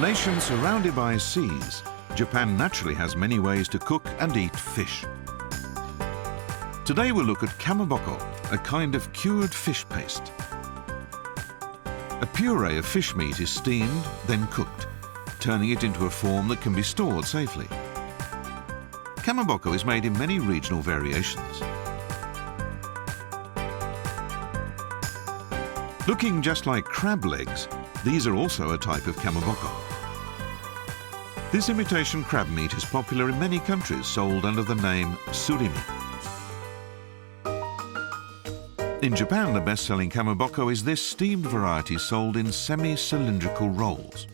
nation surrounded by seas, Japan naturally has many ways to cook and eat fish. Today we'll look at kamaboko, a kind of cured fish paste. A puree of fish meat is steamed, then cooked, turning it into a form that can be stored safely. Kamaboko is made in many regional variations. Looking just like crab legs, these are also a type of kamaboko. This imitation crab meat is popular in many countries, sold under the name surimi. In Japan, the best-selling kamaboko is this steamed variety sold in semi-cylindrical rolls.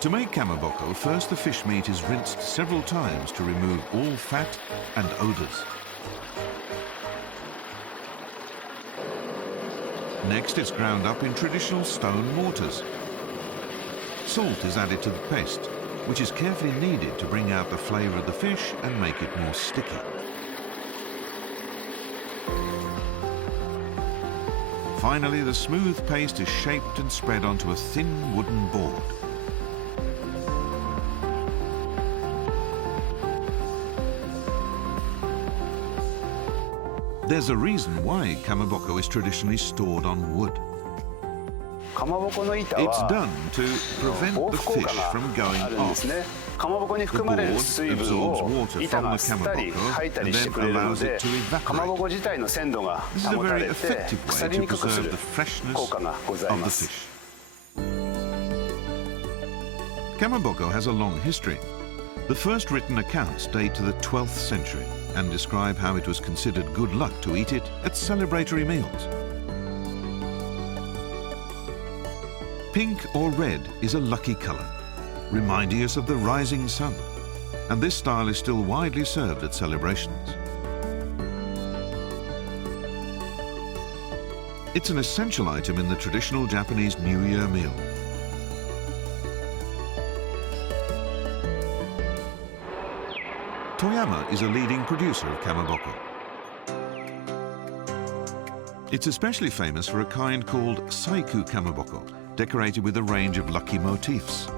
To make kamaboko, first the fish meat is rinsed several times to remove all fat and odours. Next, it's ground up in traditional stone mortars. Salt is added to the paste, which is carefully kneaded to bring out the flavour of the fish and make it more sticky. Finally, the smooth paste is shaped and spread onto a thin wooden board. There's a reason why kamaboko is traditionally stored on wood. It's done to prevent the fish from going off. The board absorbs water from the kamaboko and then allows it to evaporate. This is a very effective way to preserve the freshness of the fish. Kamaboko has a long history. The first written accounts date to the 12th century and describe how it was considered good luck to eat it at celebratory meals. Pink or red is a lucky colour, reminding us of the rising sun, and this style is still widely served at celebrations. It's an essential item in the traditional Japanese New Year meal. Toyama is a leading producer of kamaboko. It's especially famous for a kind called Saiku Kamaboko, decorated with a range of lucky motifs.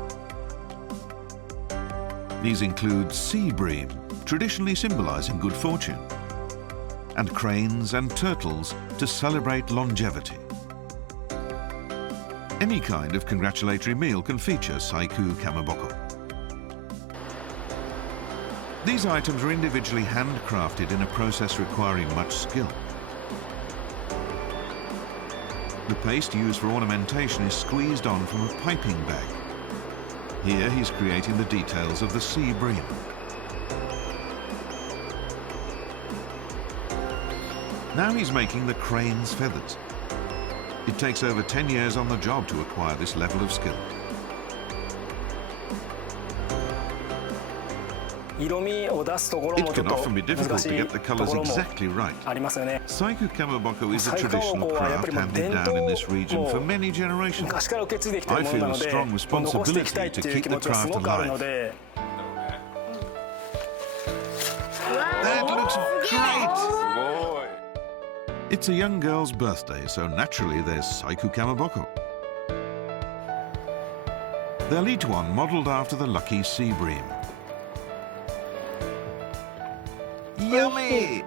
These include sea bream, traditionally symbolizing good fortune, and cranes and turtles to celebrate longevity. Any kind of congratulatory meal can feature Saiku Kamaboko. These items are individually handcrafted in a process requiring much skill. The paste used for ornamentation is squeezed on from a piping bag. Here he's creating the details of the sea bream. Now he's making the crane's feathers. It takes over 10 years on the job to acquire this level of skill. It can often be difficult to get the colours exactly right. Saiku Kamaboko is a traditional craft handed down in this region for many generations. I feel a strong responsibility to keep the craft alive. That looks great! It's a young girl's birthday, so naturally there's Saiku Kamaboko. They'll eat one modelled after the lucky sea bream. Yummy!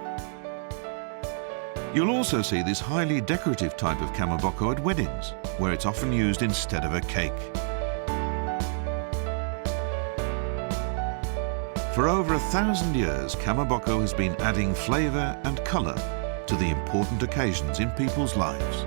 You'll also see this highly decorative type of kamaboko at weddings, where it's often used instead of a cake. For over 1,000 years, kamaboko has been adding flavour and colour to the important occasions in people's lives.